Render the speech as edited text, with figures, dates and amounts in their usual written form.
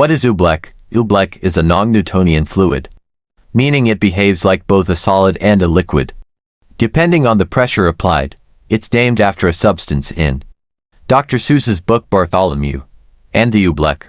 What is Oobleck? Oobleck is a non-Newtonian fluid, meaning it behaves like both a solid and a liquid. Depending on the pressure applied, it's named after a substance in Dr. Seuss's book Bartholomew and the Oobleck.